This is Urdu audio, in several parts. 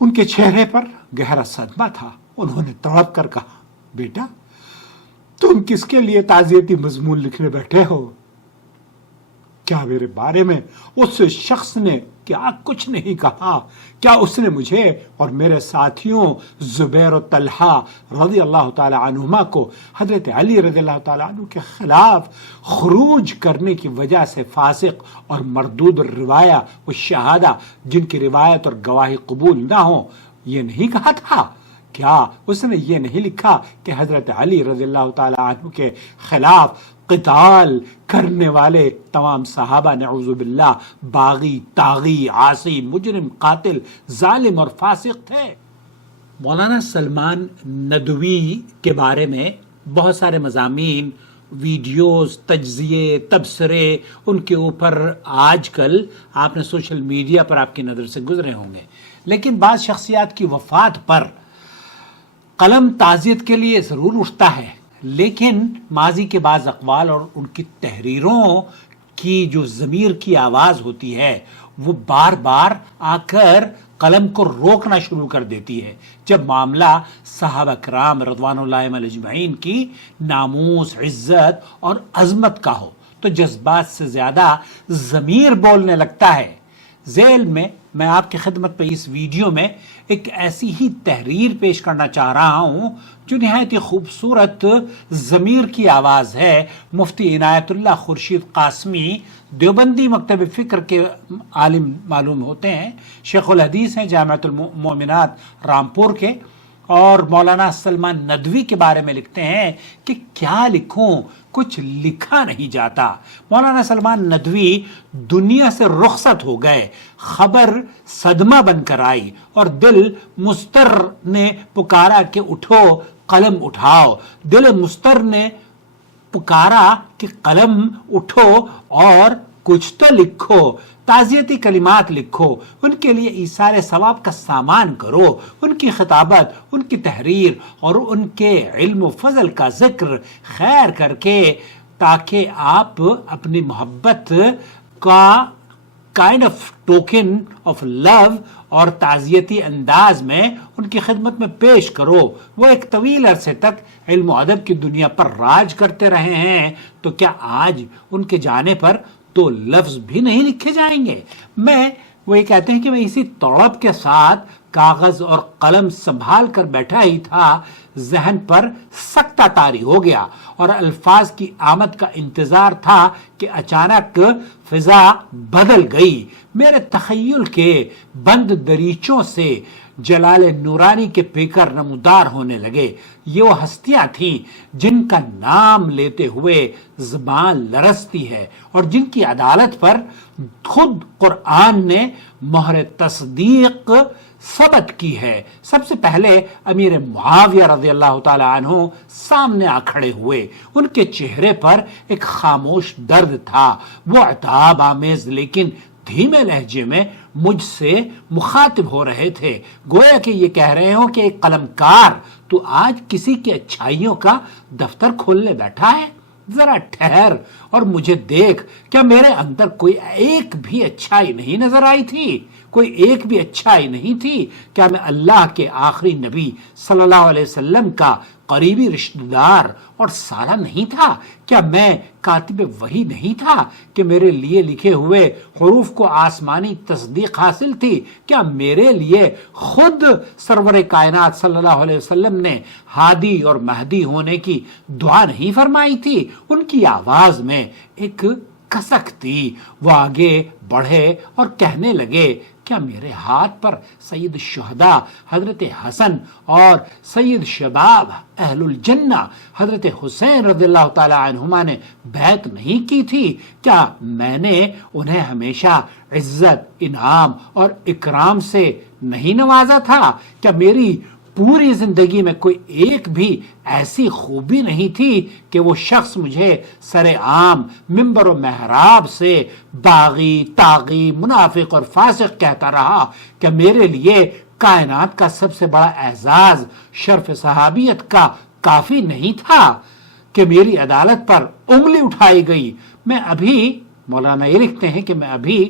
ان کے چہرے پر گہرا صدمہ تھا. انہوں نے تڑپ کر کہا، بیٹا تم کس کے لیے تعزیتی مضمون لکھنے بیٹھے ہو؟ کیا میرے بارے میں اس شخص نے کیا کچھ نہیں کہا؟ کیا اس نے مجھے اور میرے ساتھیوں زبیر و طلحہ رضی اللہ تعالی عنہما کو حضرت علی رضی اللہ تعالی عنہ کے خلاف خروج کرنے کی وجہ سے فاسق اور مردود الروایہ و شہادہ، جن کی روایت اور گواہی قبول نہ ہو، یہ نہیں کہا تھا؟ کیا اس نے یہ نہیں لکھا کہ حضرت علی رضی اللہ تعالی عنہ کے خلاف قتال کرنے والے تمام صحابہ نعوذ باللہ باغی، طاغی، عاصی، مجرم، قاتل، ظالم اور فاسق تھے؟ مولانا سلمان ندوی کے بارے میں بہت سارے مضامین، ویڈیوز، تجزیے، تبصرے ان کے اوپر آج کل آپ نے سوشل میڈیا پر آپ کی نظر سے گزرے ہوں گے، لیکن بعض شخصیات کی وفات پر قلم تعزیت کے لیے ضرور اٹھتا ہے، لیکن ماضی کے بعض اقوال اور ان کی تحریروں کی جو ضمیر کی آواز ہوتی ہے وہ بار بار آ کر قلم کو روکنا شروع کر دیتی ہے. جب معاملہ صحابہ کرام رضوان اللہ علیہم اجمعین کی ناموس، عزت اور عظمت کا ہو تو جذبات سے زیادہ ضمیر بولنے لگتا ہے. ذیل میں آپ کی خدمت پہ اس ویڈیو میں ایک ایسی ہی تحریر پیش کرنا چاہ رہا ہوں جو نہایت ہی خوبصورت ضمیر کی آواز ہے. مفتی عنایت اللہ خورشید قاسمی دیوبندی مکتب فکر کے عالم معلوم ہوتے ہیں، شیخ الحدیث ہیں جامعۃ المومنات رامپور کے، اور مولانا سلمان ندوی کے بارے میں لکھتے ہیں کہ کیا لکھوں، کچھ لکھا نہیں جاتا. مولانا سلمان ندوی دنیا سے رخصت ہو گئے، خبر صدمہ بن کر آئی اور دل مستر نے پکارا کہ اٹھو قلم اٹھاؤ. دل مستر نے پکارا کہ قلم اٹھو اور کچھ تو لکھو، تعزیتی کلمات لکھو، ان کے لیے ایثار ثواب کا سامان کرو، ان کی خطابت، ان کی تحریر اور ان کے علم و فضل کا ذکر خیر کر کے، تاکہ آپ اپنی محبت کا kind of token of love اور تعزیتی انداز میں ان کی خدمت میں پیش کرو. وہ ایک طویل عرصے تک علم و ادب کی دنیا پر راج کرتے رہے ہیں، تو کیا آج ان کے جانے پر تو لفظ بھی نہیں لکھے جائیں گے؟ وہ یہ کہتے ہیں کہ میں اسی تڑپ کے ساتھ کاغذ اور قلم سنبھال کر بیٹھا ہی تھا، ذہن پر سکتہ طاری ہو گیا اور الفاظ کی آمد کا انتظار تھا کہ اچانک فضا بدل گئی. میرے تخیل کے بند دریچوں سے جلال نورانی کے پیکر نمودار ہونے لگے. یہ وہ ہستیاں تھیں جن کا نام لیتے ہوئے زبان لرزتی ہے اور جن کی عدالت پر خود قرآن نے مہر تصدیق ثبت کی ہے. سب سے پہلے امیر معاویہ رضی اللہ تعالی عنہ سامنے آ کھڑے ہوئے. ان کے چہرے پر ایک خاموش درد تھا. وہ عتاب آمیز لیکن دھیمے لہجے میں مجھ سے مخاطب ہو رہے تھے، گویا کہ یہ کہہ رہے ہوں کہ ایک قلمکار تو آج کسی کی اچھائیوں کا دفتر کھولنے بیٹھا ہے. ذرا ٹھہر اور مجھے دیکھ، کیا میرے اندر کوئی ایک بھی اچھائی نہیں نظر آئی تھی؟ کوئی ایک بھی اچھائی نہیں تھی؟ کیا میں اللہ کے آخری نبی صلی اللہ علیہ وسلم کا قریبی رشتہ دار اور سالہ نہیں تھا؟ کیا میں کاتب وحی نہیں تھا کہ میرے لیے لکھے ہوئے حروف کو آسمانی تصدیق حاصل تھی؟ کیا میرے لیے خود سرور کائنات صلی اللہ علیہ وسلم نے ہادی اور مہدی ہونے کی دعا نہیں فرمائی تھی؟ ان کی آواز میں ایک کسک تھی. وہ آگے بڑھے اور کہنے لگے، کیا میرے ہاتھ پر سید الشہداء حضرت حسن اور سید شباب اہل الجنہ حضرت حسین رضی اللہ تعالی عنہما نے بیعت نہیں کی تھی؟ کیا میں نے انہیں ہمیشہ عزت، انعام اور اکرام سے نہیں نوازا تھا؟ کیا میری پوری زندگی میں کوئی ایک بھی ایسی خوبی نہیں تھی کہ وہ شخص مجھے سر عام منبر و محراب سے باغی، طاغی، منافق اور فاسق کہتا رہا؟ کہ میرے لیے کائنات کا سب سے بڑا اعزاز شرف صحابیت کا کافی نہیں تھا کہ میری عدالت پر انگلی اٹھائی گئی؟ میں ابھی، مولانا یہ لکھتے ہیں کہ میں ابھی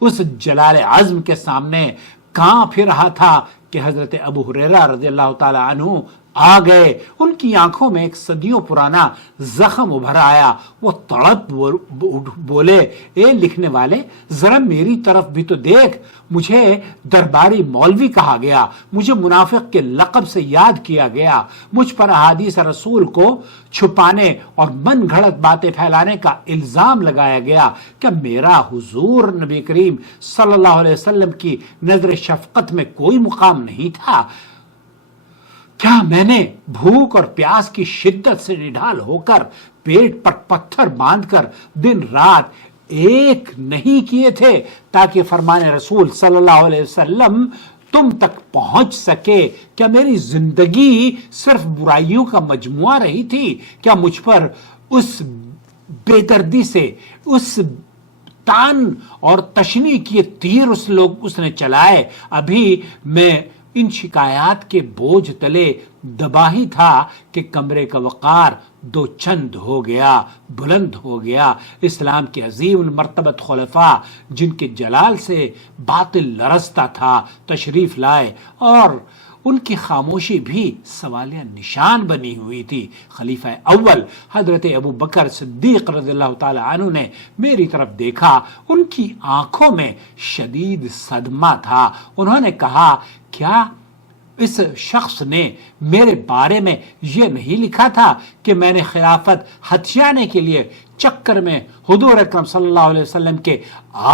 اس جلال عظم کے سامنے کانپ ہی رہا تھا کہ حضرت ابو ہریرہ رضی اللہ تعالی عنہ آ گئے. ان کی آنکھوں میں ایک صدیوں پرانا زخم ابھر آیا. وہ تڑپ بولے, اے لکھنے والے, ذرا میری طرف بھی تو دیکھ. مجھے درباری مولوی کہا گیا, مجھے منافق کے لقب سے یاد کیا گیا, مجھ پر احادیث رسول کو چھپانے اور من گھڑت باتیں پھیلانے کا الزام لگایا گیا. کہ میرا حضور نبی کریم صلی اللہ علیہ وسلم کی نظر شفقت میں کوئی مقام نہیں تھا؟ کیا میں نے بھوک اور پیاس کی شدت سے نڈھال ہو کر پیٹ پر پتھر باندھ کر دن رات ایک نہیں کیے تھے تاکہ فرمان رسول صلی اللہ علیہ وسلم تم تک پہنچ سکے؟ کیا میری زندگی صرف برائیوں کا مجموعہ رہی تھی؟ کیا مجھ پر اس بے دردی سے, اس تان اور تشنی کی تیر اس نے چلائے؟ ابھی میں ان شکایات کے بوجھ تلے دبا ہی تھا کہ کمرے کا وقار دو چند ہو گیا, بلند ہو گیا. اسلام کے عظیم المرتبت خلفاء جن کے جلال سے باطل لرزتا تھا تشریف لائے, اور ان کی خاموشی بھی سوالیہ نشان بنی ہوئی تھی. خلیفہ اول حضرت ابو بکر صدیق رضی اللہ تعالی عنہ نے میری طرف دیکھا. ان کی آنکھوں میں شدید صدمہ تھا. انہوں نے کہا, کیا اس شخص نے میرے بارے میں یہ نہیں لکھا تھا کہ میں نے خلافت ہتھیانے کے لیے چکر میں حضور اکرم صلی اللہ علیہ وسلم کے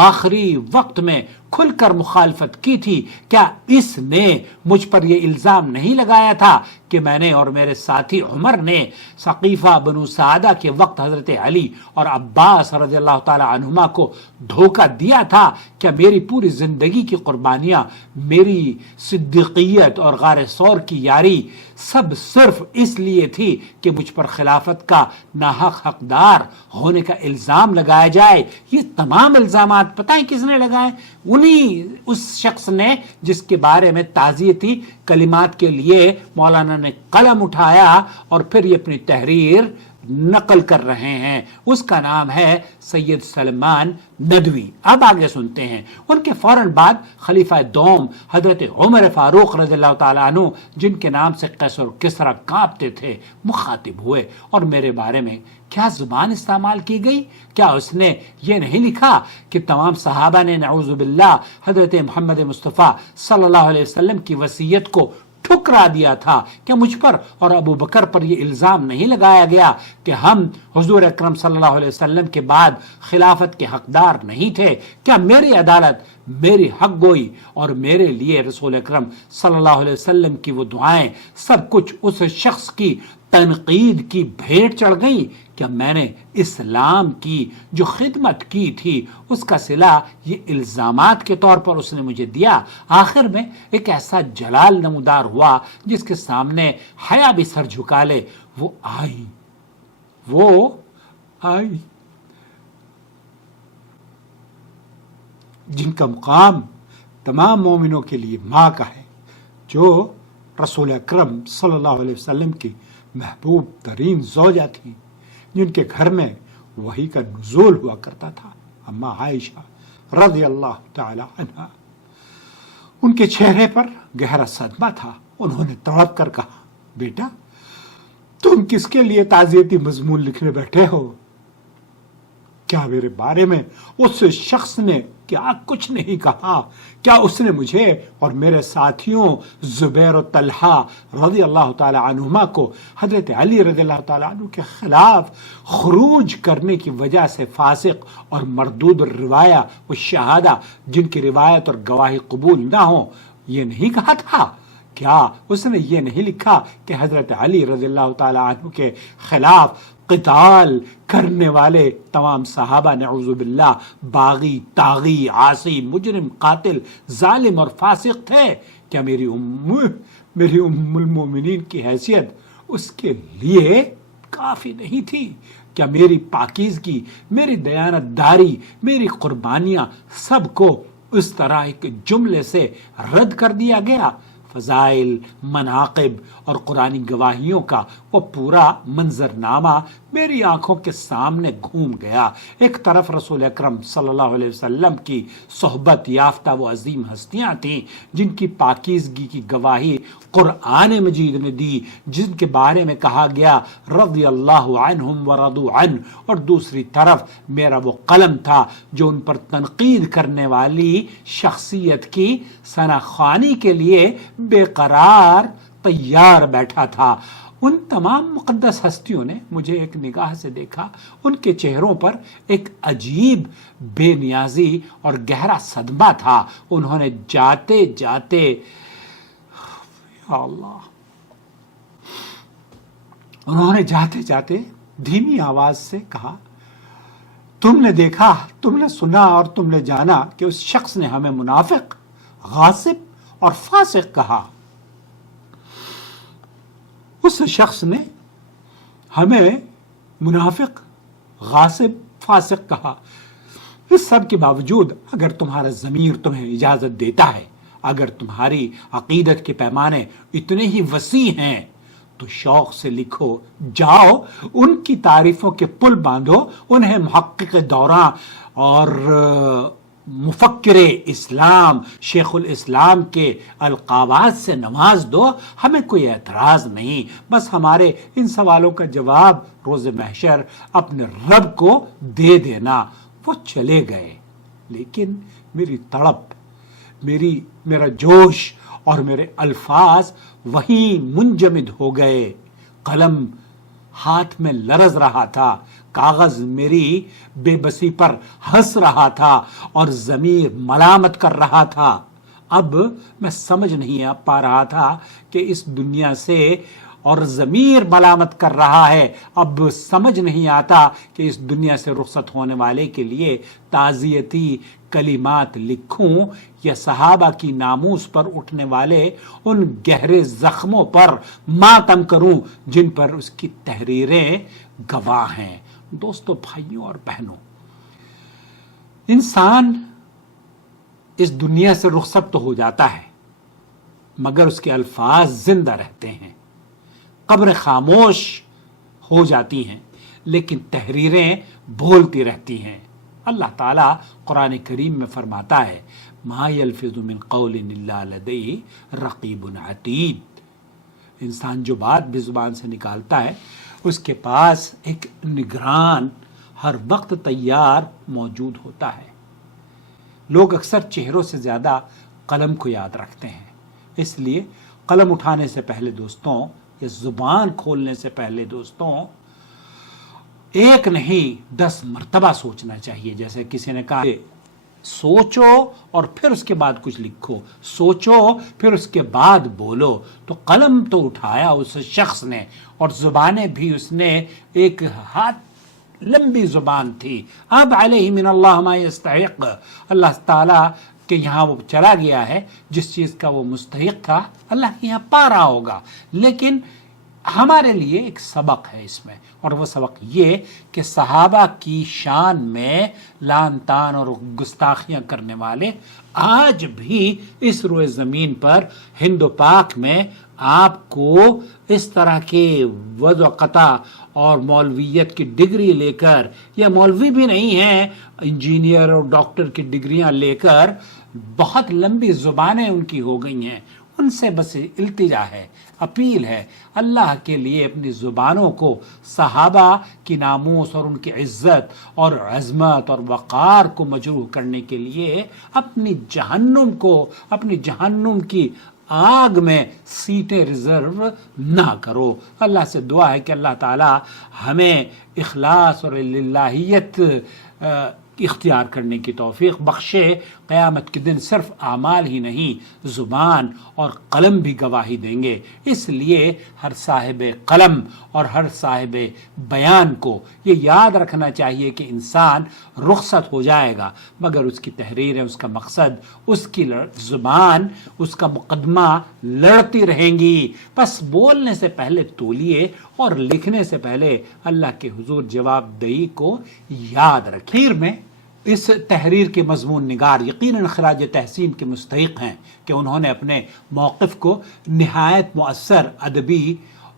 آخری وقت میں کھل کر مخالفت کی تھی؟ کیا اس نے مجھ پر یہ الزام نہیں لگایا تھا کہ میں نے اور میرے ساتھی عمر نے ثقیفہ بنو سعدہ کے وقت حضرت علی اور عباس رضی اللہ تعالی عنہما کو دھوکہ دیا تھا؟ کیا میری پوری زندگی کی قربانیاں, میری صدیقیت اور غار ثور کی یاری سب صرف اس لیے تھی کہ مجھ پر خلافت کا ناحق حقدار ہونے کا الزام لگایا جائے؟ یہ تمام الزامات پتہ ہے کس نے لگائے؟ اس شخص نے جس کے بارے میں تعزیتی کلمات کے لیے مولانا نے قلم اٹھایا اور پھر یہ اپنی تحریر نقل کر رہے ہیں. اس کا نام ہے سید سلمان ندوی. اب آگے سنتے ہیں. ان کے فوراً بعد خلیفہ دوم حضرت عمر فاروق رضی اللہ تعالیٰ عنہ, جن کے نام سے قیصر اور کسریٰ کانپتے تھے, مخاطب ہوئے اور میرے بارے میں کیا زبان استعمال کی گئی؟ کیا اس نے یہ نہیں لکھا کہ تمام صحابہ نے نعوذ باللہ حضرت محمد مصطفیٰ صلی اللہ علیہ وسلم کی وصیت کو ٹھکرا دیا تھا؟ کیا مجھ پر اور ابو بکر پر یہ الزام نہیں لگایا گیا کہ ہم حضور اکرم صلی اللہ علیہ وسلم کے بعد خلافت کے حقدار نہیں تھے؟ کیا میری عدالت, میری حق گوئی اور میرے لیے رسول اکرم صلی اللہ علیہ وسلم کی وہ دعائیں سب کچھ اس شخص کی تنقید کی بھیٹ چڑھ گئی؟ کیا میں نے اسلام کی جو خدمت کی تھی اس کا صلہ یہ الزامات کے طور پر اس نے مجھے دیا؟ آخر میں ایک ایسا جلال نمودار ہوا جس کے سامنے حیا بھی سر جھکا لے. وہ آئی جن کا مقام تمام مومنوں کے لیے ماں کا ہے, جو رسول اکرم صلی اللہ علیہ وسلم کی محبوب ترین زوجہ تھی, جن کے گھر میں وحی کا نزول ہوا کرتا تھا, اما عائشہ رضی اللہ تعالی عنہا. ان کے چہرے پر گہرا صدمہ تھا. انہوں نے تڑپ کر کہا, بیٹا تم کس کے لیے تعزیتی مضمون لکھنے بیٹھے ہو؟ کیا میرے بارے میں اس شخص نے کیا کچھ نہیں کہا؟ کیا اس نے مجھے اور میرے ساتھیوں زبیر و طلحہ رضی اللہ تعالی عنہما کو حضرت علی رضی اللہ تعالی عنہ کے خلاف خروج کرنے کی وجہ سے فاسق اور مردود الروایہ و شہادہ, جن کی روایت اور گواہی قبول نہ ہو, یہ نہیں کہا تھا؟ کیا اس نے یہ نہیں لکھا کہ حضرت علی رضی اللہ تعالی عنہ کے خلاف قتال کرنے والے تمام صحابہ نعوذ باللہ باغی, طاغی, عاصی, مجرم, قاتل, ظالم اور فاسق تھے؟ کیا میری ام المومنین کی حیثیت اس کے لیے کافی نہیں تھی؟ کیا میری پاکیزگی, میری دیانت داری, میری قربانیاں سب کو اس طرح ایک جملے سے رد کر دیا گیا؟ فضائل، مناقب اور قرآنی گواہیوں کا وہ پورا منظرنامہ میری آنکھوں کے سامنے گھوم گیا۔ ایک طرف رسول اکرم صلی اللہ علیہ وسلم کی صحبت یافتہ وہ عظیم ہستیاں تھیں جن کی پاکیزگی کی گواہی قرآن مجید نے دی، جن کے بارے میں کہا گیا رضی اللہ عنہم ورضوا عنہ، اور دوسری طرف میرا وہ قلم تھا جو ان پر تنقید کرنے والی شخصیت کی ثناخوانی کے لیے بے قرار تیار بیٹھا تھا۔ ان تمام مقدس ہستیوں نے مجھے ایک نگاہ سے دیکھا، ان کے چہروں پر ایک عجیب بے نیازی اور گہرا صدمہ تھا۔ انہوں نے جاتے جاتے یا اللہ انہوں نے جاتے جاتے دھیمی آواز سے کہا، تم نے دیکھا، تم نے سنا اور تم نے جانا کہ اس شخص نے ہمیں منافق، غاصب اور فاسق کہا۔ اس شخص نے ہمیں منافق، غاصب، فاسق کہا۔ اس سب کے باوجود اگر تمہارا ضمیر تمہیں اجازت دیتا ہے، اگر تمہاری عقیدت کے پیمانے اتنے ہی وسیع ہیں تو شوق سے لکھو، جاؤ ان کی تعریفوں کے پل باندھو، انہیں محقق دوراں اور مفکر اسلام شیخ الاسلام کے القابات سے نواز دو، ہمیں کوئی اعتراض نہیں، بس ہمارے ان سوالوں کا جواب روز محشر اپنے رب کو دے دینا۔ وہ چلے گئے، لیکن میری تڑپ، میرا جوش اور میرے الفاظ وہیں منجمد ہو گئے۔ قلم ہاتھ میں لرز رہا تھا، کاغذ میری بے بسی پر ہنس رہا تھا اور ضمیر ملامت کر رہا تھا۔ اب میں سمجھ نہیں پا رہا تھا کہ اس دنیا سے، اور ضمیر ملامت کر رہا ہے، اب سمجھ نہیں آتا کہ اس دنیا سے رخصت ہونے والے کے لیے تعزیتی کلمات لکھوں یا صحابہ کی ناموس پر اٹھنے والے ان گہرے زخموں پر ماتم کروں جن پر اس کی تحریریں گواہ ہیں۔ دوستو، بھائیوں اور بہنوں، انسان اس دنیا سے رخصت تو ہو جاتا ہے مگر اس کے الفاظ زندہ رہتے ہیں، قبر خاموش ہو جاتی ہیں لیکن تحریریں بولتی رہتی ہیں۔ اللہ تعالیٰ قرآن کریم میں فرماتا ہے، ما یلفظ من قول الا لدیہ رقیب عتید۔ انسان جو بات بھی زبان سے نکالتا ہے اس کے پاس ایک نگران ہر وقت تیار موجود ہوتا ہے۔ لوگ اکثر چہروں سے زیادہ قلم کو یاد رکھتے ہیں، اس لیے قلم اٹھانے سے پہلے دوستوں، یا زبان کھولنے سے پہلے دوستوں، ایک نہیں 10 مرتبہ سوچنا چاہیے۔ جیسے کسی نے کہا، سوچو اور پھر اس کے بعد کچھ لکھو، سوچو پھر اس کے بعد بولو۔ تو قلم تو اٹھایا اس شخص نے، اور زبانیں بھی اس نے، ایک ہاتھ لمبی زبان تھی۔ اب علیہ من اللہ ما یستحق، اللہ تعالیٰ کہ یہاں وہ چلا گیا ہے جس چیز کا وہ مستحق تھا، اللہ کے یہاں پا رہا ہوگا۔ لیکن ہمارے لیے ایک سبق ہے اس میں، اور وہ سبق یہ کہ صحابہ کی شان میں لعن طعن اور گستاخیاں کرنے والے آج بھی اس روئے زمین پر ہند و پاک میں آپ کو اس طرح کے وضع قطع اور مولویت کی ڈگری لے کر، یا مولوی بھی نہیں ہیں، انجینئر اور ڈاکٹر کی ڈگریاں لے کر، بہت لمبی زبانیں ان کی ہو گئی ہیں، ان سے بس التجا ہے، اپیل ہے، اللہ کے لیے اپنی زبانوں کو صحابہ کی ناموس اور ان کی عزت اور عظمت اور وقار کو مجروح کرنے کے لیے اپنی جہنم کی آگ میں سیٹیں ریزرو نہ کرو۔ اللہ سے دعا ہے کہ اللہ تعالی ہمیں اخلاص اور للہیت اختیار کرنے کی توفیق بخشے۔ قیامت کے دن صرف اعمال ہی نہیں، زبان اور قلم بھی گواہی دیں گے۔ اس لیے ہر صاحب قلم اور ہر صاحب بیان کو یہ یاد رکھنا چاہیے کہ انسان رخصت ہو جائے گا مگر اس کی تحریریں، اس کا مقصد، اس کی زبان، اس کا مقدمہ لڑتی رہیں گی۔ بس بولنے سے پہلے تولیے اور لکھنے سے پہلے اللہ کے حضور جواب دہی کو یاد رکھیں۔ میں اس تحریر کے مضمون نگار یقیناً خراج تحسین کے مستحق ہیں کہ انہوں نے اپنے موقف کو نہایت مؤثر ادبی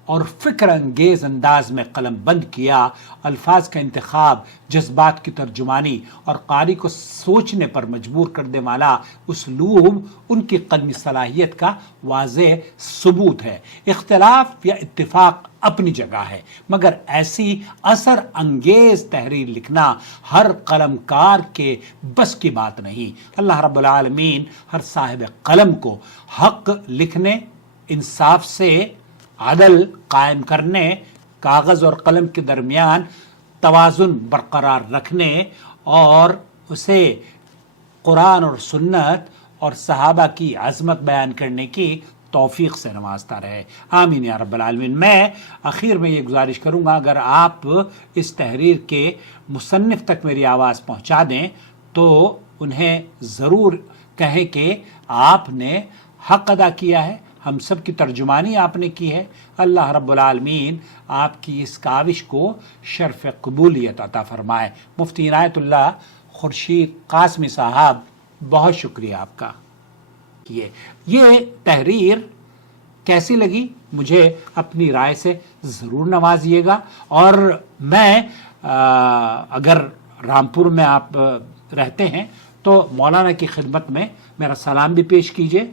اور فکر انگیز انداز میں قلم بند کیا. الفاظ کا انتخاب، جذبات کی ترجمانی اور قاری کو سوچنے پر مجبور کرنے والا اسلوب ان کی قلمی صلاحیت کا واضح ثبوت ہے. اختلاف یا اتفاق اپنی جگہ ہے، مگر ایسی اثر انگیز تحریر لکھنا ہر قلم کار کے بس کی بات نہیں. اللہ رب العالمین ہر صاحب قلم کو حق لکھنے، انصاف سے عدل قائم کرنے، کاغذ اور قلم کے درمیان توازن برقرار رکھنے اور اسے قرآن اور سنت اور صحابہ کی عظمت بیان کرنے کی توفیق سے نوازتا رہے. آمین یا رب العالمین. میں آخر میں یہ گزارش کروں گا، اگر آپ اس تحریر کے مصنف تک میری آواز پہنچا دیں تو انہیں ضرور کہیں کہ آپ نے حق ادا کیا ہے، ہم سب کی ترجمانی آپ نے کی ہے. اللہ رب العالمین آپ کی اس کاوش کو شرف قبولیت عطا فرمائے. مفتی عنایت اللہ خورشید قاسمی صاحب، بہت شکریہ آپ کا. یہ تحریر کیسی لگی مجھے اپنی رائے سے ضرور نوازیے گا، اور میں اگر رامپور میں آپ رہتے ہیں تو مولانا کی خدمت میں میرا سلام بھی پیش کیجیے.